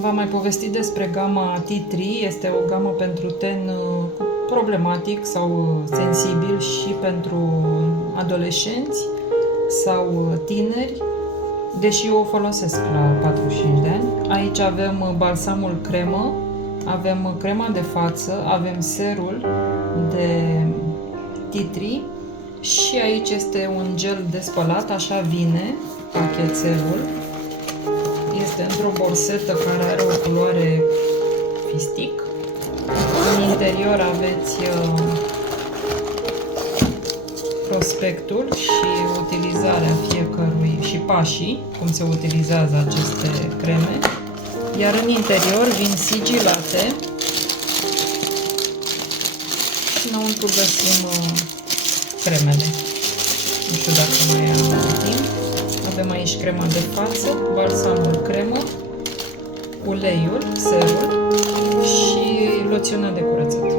V-am mai povestit despre gama T3, este o gamă pentru ten problematic sau sensibil și pentru adolescenți sau tineri, deși eu o folosesc la 45 de ani. Aici avem balsamul cremă, avem crema de față, avem serul de T3 și aici este un gel de spălat, așa vine pachetelul. Este într-o borsetă care are o culoare fistic. În interior aveți prospectul și utilizarea fiecărui și pașii, cum se utilizează aceste creme. Iar în interior vin sigilate și înăuntru găsim cremele. Nu știu dacă mai am timp. Avem aici crema de față, balsamul cremă, uleiul, serul și loțiunea de curățat.